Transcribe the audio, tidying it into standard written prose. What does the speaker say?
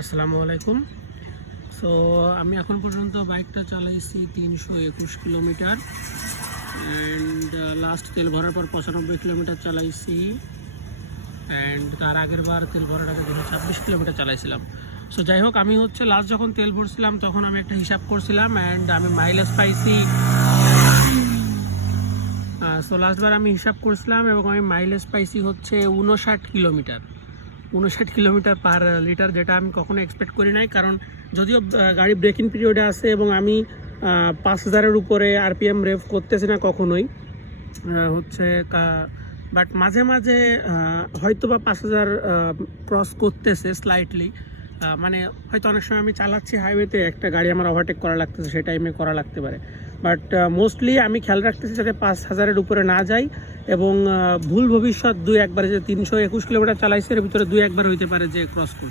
আসসালামু আলাইকুম। সো আমি এখন পর্যন্ত বাইকটা চালাইছি 321 কিলোমিটার অ্যান্ড লাস্ট তেল ভরার পর 95 কিলোমিটার চালাইছি অ্যান্ড তার আগের বার তেল ভরার আগে 26 কিলোমিটার চালাইছিলাম। সো যাই হোক, আমি লাস্ট যখন তেল ভরছিলাম তখন আমি একটা হিসাব করছিলাম অ্যান্ড আমি মাইলেজ পাইছি। লাস্টবার আমি হিসাব করছিলাম এবং আমি মাইলেজ পাইছি 59 কিলোমিটার পার লিটার, যেটা আমি কখনো এক্সপেক্ট করি নাই। কারণ যদিও গাড়ি ব্রেকিং পিরিয়ডে আছে এবং আমি 5000-এর উপরে আরপিএম রেভ করতেছি না কখনোই, বাট মাঝে মাঝে হয়তো বা 5000 ক্রস করতেছে স্লাইটলি। মানে হয়তো অনেক সময় আমি চালাচ্ছি হাইওয়েতে, একটা গাড়ি আমার ওভারটেক করা লাগতেছে, সেই টাইমে করা লাগতে পারে। বাট মোস্টলি আমি খেয়াল রাখতেছি যাতে 5000-এর উপরে না যাই এবং ভুল ভবিষ্যৎ 2-1 বার যে 321 কিলোমিটার চালাইছে এর ভিতরে 2-1 বার হইতে পারে যে ক্রস করি।